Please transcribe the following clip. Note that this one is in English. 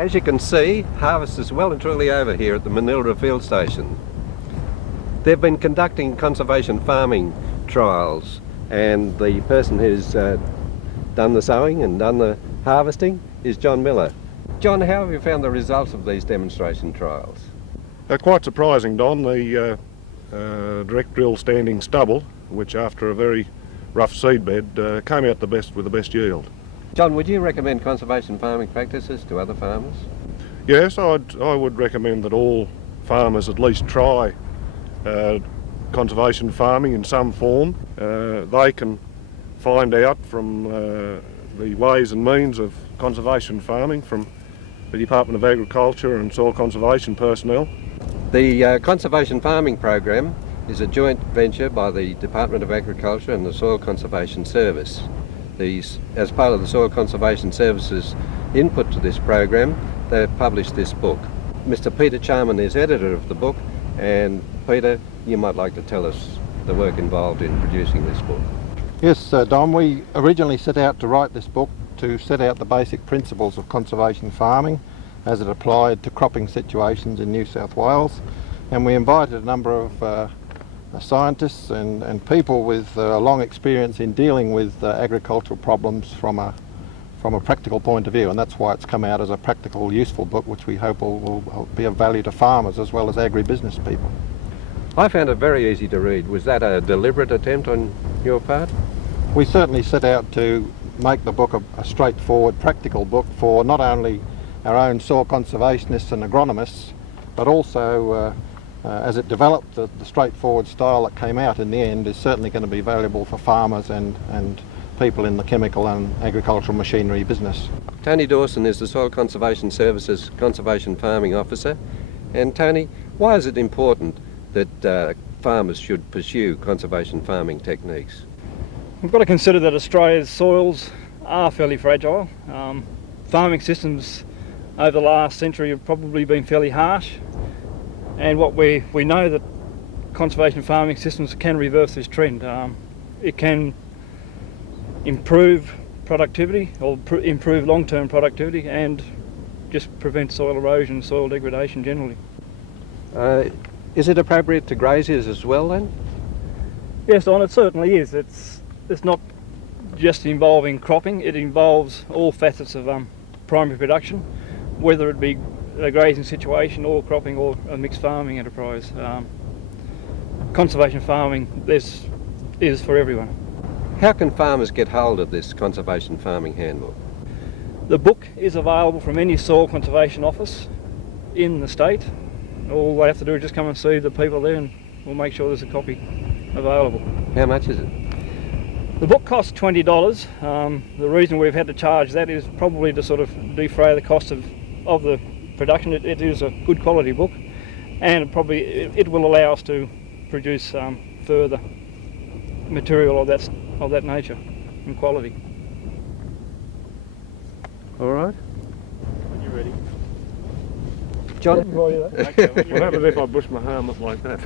As you can see, harvest is well and truly over here at the Manilda Field Station. They've been conducting conservation farming trials, and the person who's done the sowing and done the harvesting is John Miller. John, how have you found the results of these demonstration trials? Quite surprising, Don. The direct drill standing stubble, which after a very rough seedbed came out with the best yield. John, would you recommend conservation farming practices to other farmers? Yes, I would recommend that all farmers at least try conservation farming in some form. They can find out from the ways and means of conservation farming from the Department of Agriculture and Soil Conservation personnel. The Conservation Farming Program is a joint venture by the Department of Agriculture and the Soil Conservation Service. As part of the Soil Conservation Service's input to this program, they've published this book. Mr. Peter Charman is editor of the book, and Peter, you might like to tell us the work involved in producing this book. Yes, Don, we originally set out to write this book to set out the basic principles of conservation farming as it applied to cropping situations in New South Wales, and we invited a number of scientists and people with long experience in dealing with agricultural problems from a practical point of view, and that's why it's come out as a practical, useful book which we hope will be of value to farmers as well as agribusiness people. I found it very easy to read. Was that a deliberate attempt on your part? We certainly set out to make the book a straightforward, practical book for not only our own soil conservationists and agronomists, but also as it developed, the straightforward style that came out in the end is certainly going to be valuable for farmers and people in the chemical and agricultural machinery business. Tony Dawson is the Soil Conservation Service's Conservation Farming Officer. And Tony, why is it important that farmers should pursue conservation farming techniques? We've got to consider that Australia's soils are fairly fragile. Farming systems over the last century have probably been fairly harsh, and what we know that conservation farming systems can reverse this trend. It can improve productivity or improve long-term productivity and just prevent soil erosion, soil degradation generally. Is it appropriate to graziers as well then? Yes, Don, it certainly is. It's not just involving cropping, it involves all facets of primary production, whether it be a grazing situation or cropping or a mixed farming enterprise. Conservation farming is for everyone. How can farmers get hold of this conservation farming handbook? The book is available from any soil conservation office in the state. All they have to do is just come and see the people there and we'll make sure there's a copy available. How much is it? The book costs $20. The reason we've had to charge that is probably to sort of defray the cost of the production. It is a good quality book, and it will allow us to produce further material of that nature and quality. All right. Are you ready? John? Okay, What happens if I bush my arm up like that?